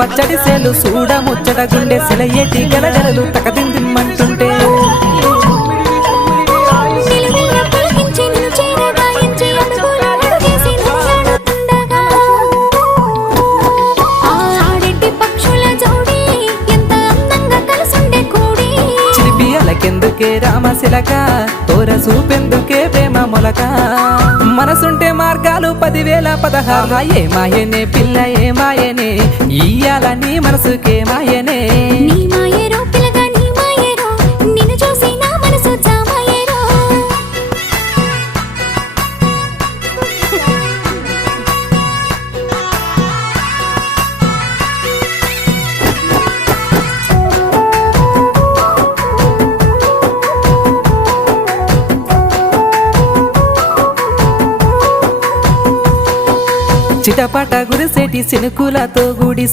పచ్చడి సేలు చూడ ముచ్చట గుండె సెలయేటి గలగలలు తకదిందిమ్మంటుంటే కెందుకే రామశిలక తోర చూపెందుకే ప్రేమ మొలక మనసుంటే మార్గాలు 10,000 ఏ మాయనే పిల్ల ఏ మాయనే ఇయ్యాల నీ మనసుకే మాయనే చిటపట గురిసేటి సినుకులతో గుడి